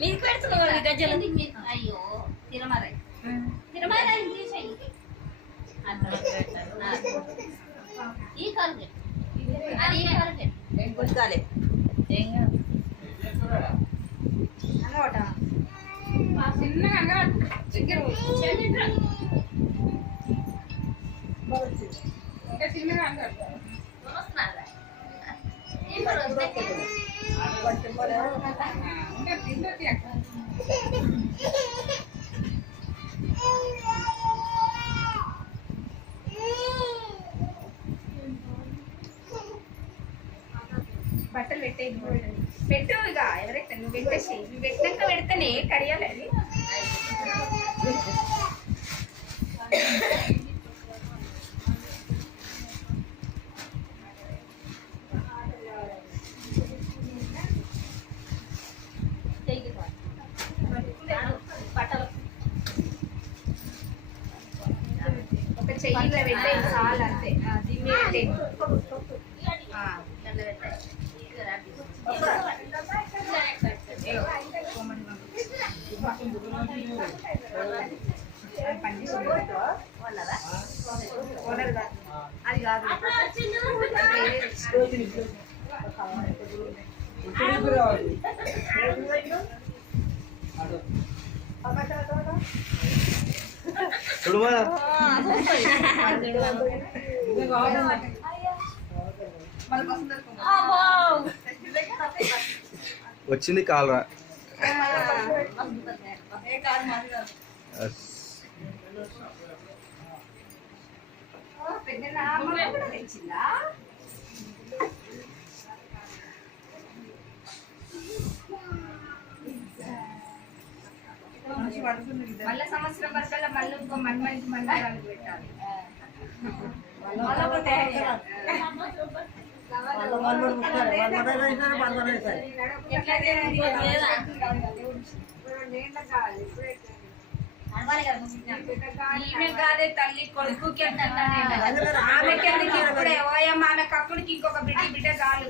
మీకు పెడుతున్నావు గజ్జలు అయ్యో తిరమరై తిరమరై ఈ కాలు అది ఈ కాలు గుంటాలే అనమాట చిన్నగా చికెన్ ఇంకా చిన్నగా అన్నారు బట్టలు పెట్టే పెట్టు ఇక ఎవరైతే నువ్వు పెట్టేసి నువ్వు పెట్టినాక పెడితేనే కడియాలి అది ఒక చెయ్యిలో పెట్టే చాలు అంతే దీన్ని పెట్టే అది కాదు వచ్చింది కాలరా మళ్ళీ సంవత్సరం వరకల్లా మళ్ళీ ఇంకో మన్మనికి మళ్ళీ పెట్టాలి ఈమె కాదే తల్లి కొడుకుకి ఆమెకి ఇప్పుడే ఓయమ్మ ఆమెకు అప్పటికి ఇంకొక బిడ్డ చాలు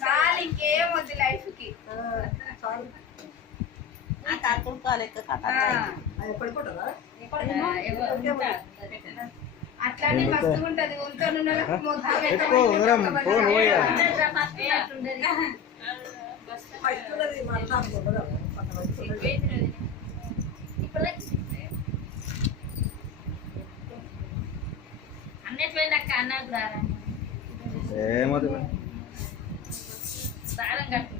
చాలు ఇంకేం వద్దు లైఫ్ కి అట్లానే మస్తు ఉంటది అన్నట్టు అన్నకు రారా దారం కట్టు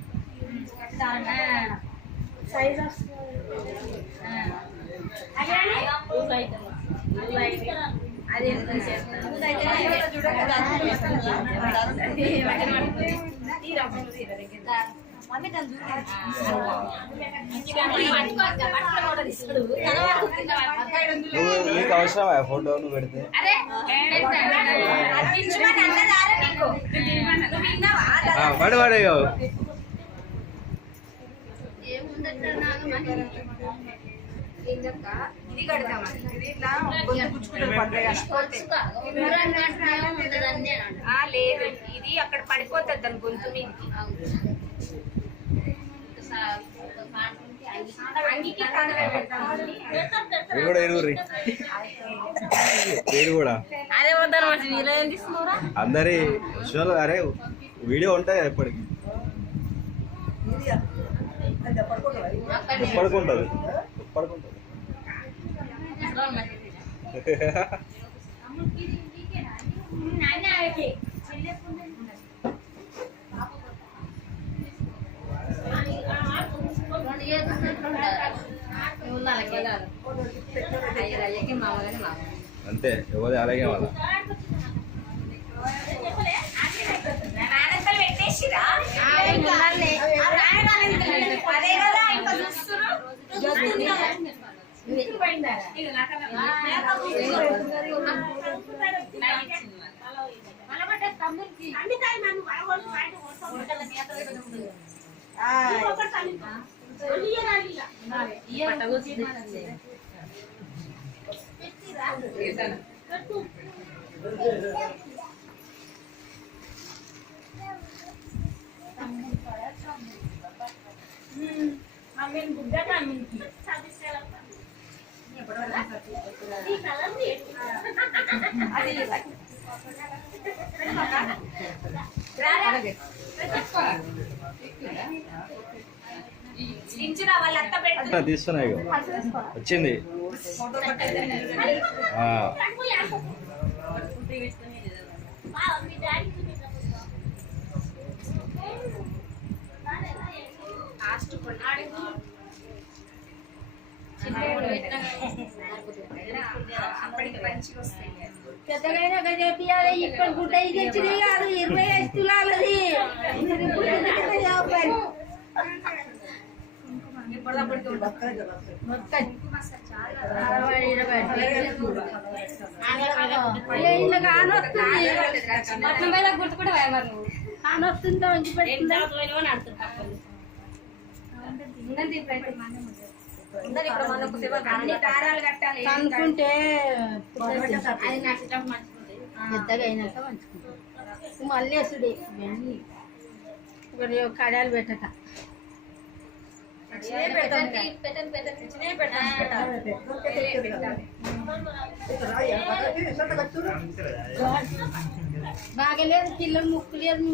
సైజ్ అది నీకు అవసరమా ఫోటో నువ్వు పెడితే పడు పడే ఇది కడతామని ఇది ఇట్లా లేదు ఇది అక్కడ పడిపోతుంది దాని గొంతు మీదకి అదే అందరి అరే వీడియో ఉంటాయి ఎప్పటికి పడుకుంటుంది పడుకుంటుంది అంతే ఎవరి అలాగే వాళ్ళ Thank you. వాళ్ళంతా పెట్టి తీస్తున్నాయి వచ్చింది అప్పటికి మంచిగా వస్తాయి. పెద్దగైనా గదేపియాలి ఇప్పుడు గుడ్డ ఇది వచ్చినాయి కాదు 25 తులాలది కానొస్తుందో ఇంటి పెట్టుకుందా అన్ని దారాలు కట్టాలి అనుకుంటే పెద్దగా అయినాక మంచుకుంటాం మళ్ళీ వేసుడే ఒకటి కడాలు పెట్టక బాగలేదు పిల్లలు ముక్కు లేదు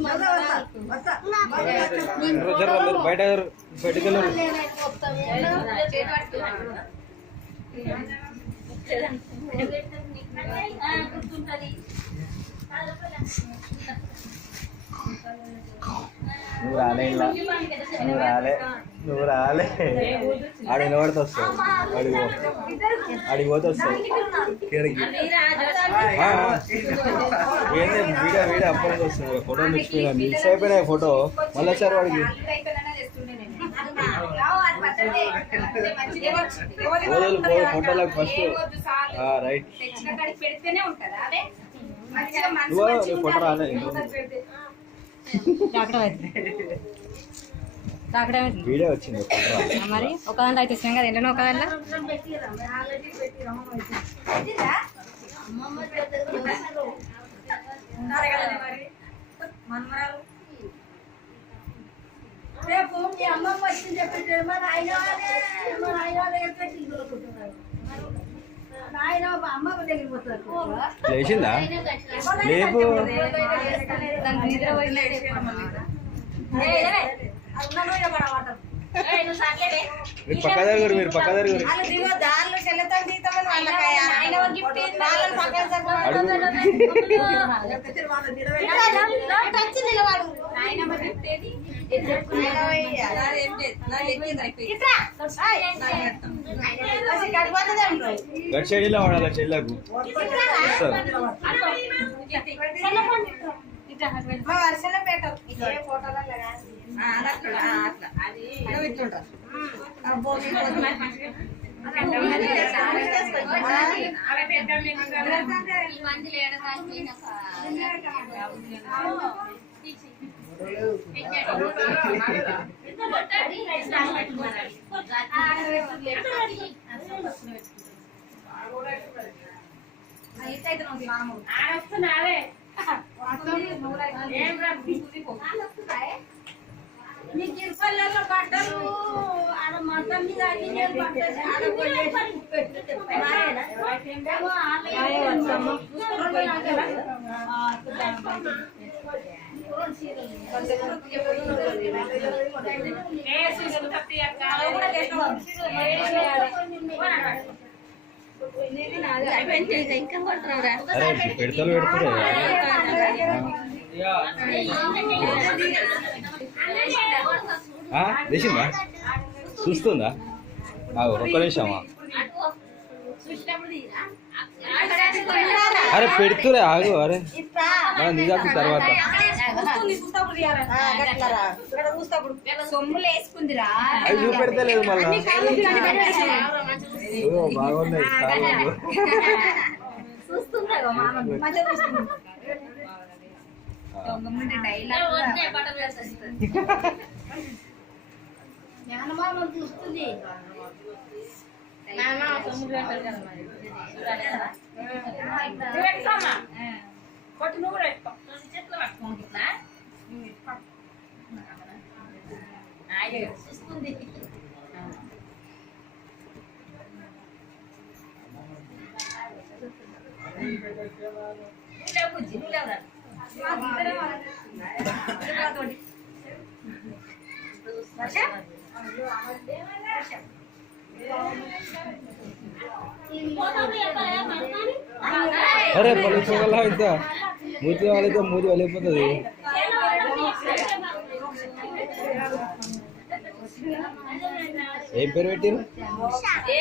బయట బయటకెళ్ళరు నువ్వు రాలే ఇలా నువ్వు రాలే ఆడు నిలబడితే వస్తావు ఆడికి పోతే వస్తావు ఇక్కడికి ఏంటి వీడియో అప్పటికి వస్తుంది ఫోటో మిస్ అయిపోయినాయి ఫోటో మళ్ళీ వచ్చారు వాడికి ఫోటోలకు ఫస్ట్ రైట్ పెడితేనే ఉంటదా అదే ఫోటో రాలే వీడియో వచ్చింది మరి ఒక దాంట్లో అయితే ఇచ్చినాం కదా ఎండనో ఒక దాంట్లో రేపు మీ అమ్మమ్మ వచ్చింది చెప్పి మా నాయన నాయన అమ్మమ్మ దగ్గర పోతారు లేచిందా లేపు మీరు పక్క దగ్గర దారిలో చెల్లెతాను తీస్తామని గట్ సైడ్ వాడాలి చెల్లకు వర్షంలో పెట్టవు ఇదే ఫోటోలో నీకు ఇరుపల్లలో బట్టలు ఆడ మొత్తం మీద పెడతారు లేచిందా చూస్తుందా ఒక్క నిమిషమా అరే పెడుతురే ఆగు అరే మనం నిజాకు తర్వాత సొమ్ములు వేసుకుందిరా అది చూపెడతలేదు మళ్ళీ బాగున్నాయి జ్ఞానమానం చూస్తుంది అరే పోలీసు వల్ల అయితే మూతి వాళ్ళైతే మూతి వెళ్ళిపోతుంది. ఏం పేరు పెట్టారు?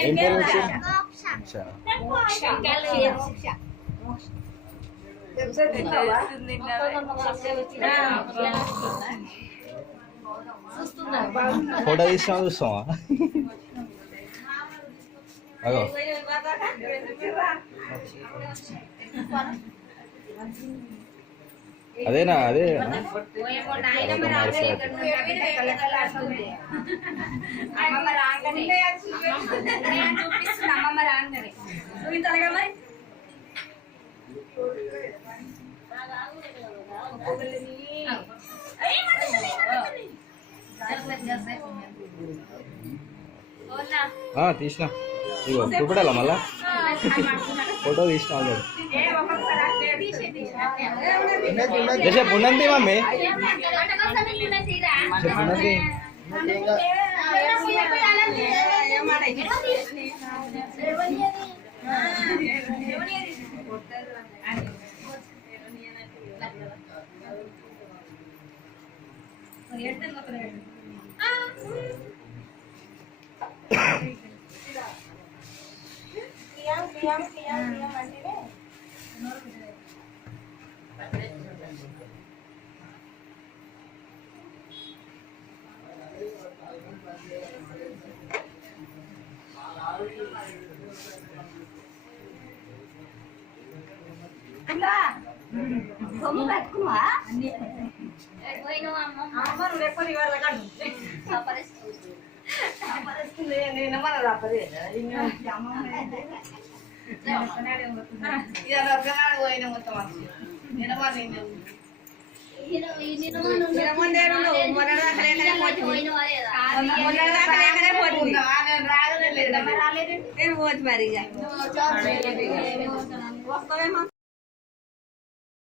ఏం పేరు పెట్టారు? ఫోటో తీసినా చూస్తావా? అగో అదేనా? అదే అమ్మమ్మ రాగానే చూపిస్తుంది. అమ్మమ్మ రాగానే చూపించాలిగా మరి. తీసిన ఇగో చూపెట్టాలా మళ్ళా? ఫోటో తీసిన ఆల్రెడీ. చెప్పు ఉన్నది మమ్మీ, చెప్పు ఉన్నది. సొమ్ము పెట్టుకున్నావా? రాలేదు మరి వస్తావేమో.